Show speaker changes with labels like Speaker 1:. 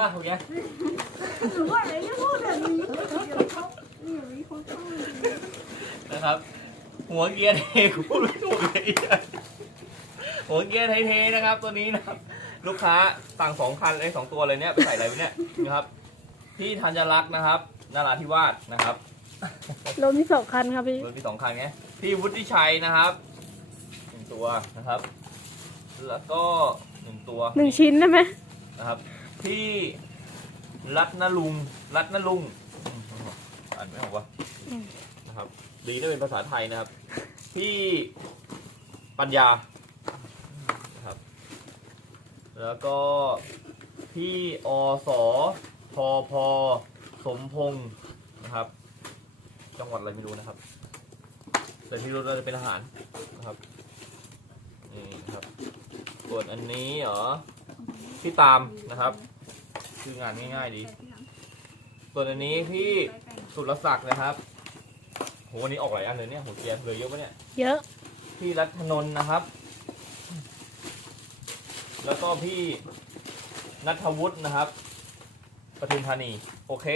Speaker 1: อะโอเค
Speaker 2: หรือว่าอะไรที่พูดแบบนี้เดี๋ยวเขาเดี๋ยวนี้เขาต้อง
Speaker 1: นะครับ หัวเกียร์เทกูพูดไม่ถูกเลยหัวเกียร์ไทยเทนะครับ ตัวนี้นะครับ ลูกค้าสั่งสองคันไอ้ยสองตัวเลยเนี่ยไปใส่อะไรไว้เนี่ยนะครับ ที่ธัญลักษณ์นะครับนาราธิวาสนะครับ
Speaker 3: รถมีสองคันครับพี่
Speaker 1: รถมีสองคันไงพี่วุฒิชัยนะครับหนึ่งตัวนะครับ แล้วก็หนึ่งตัว
Speaker 3: หนึ่งชิ้นได้ไหม
Speaker 1: นะครับ พี่รัตนลุงรัตนลุงอ่านไม่ออกวะนะครับ ดีนะเป็นภาษาไทยนะครับพี่ปัญญานะครับ แล้วก็พี่อสพอพอสมพงศ์นะครับ จังหวัดอะไรไม่รู้นะครับเป็นที่รู้ว่าจะเป็นทหารนะครับนี่นะครับส่วนอันนี้เหรอ ที่ตามนะครับ คืองานง่ายๆดี ส่วนอันนี้พี่สุรศักดิ์นะครับโหวันนี้ออกหลายอันเลยเนี่ยหัวเกียร์เลยเยอะปะเนี่ย
Speaker 3: เยอะ
Speaker 1: พี่รัตนนท์นะครับ แล้วก็พี่นัทวุฒินะครับปทุมธานี โอเค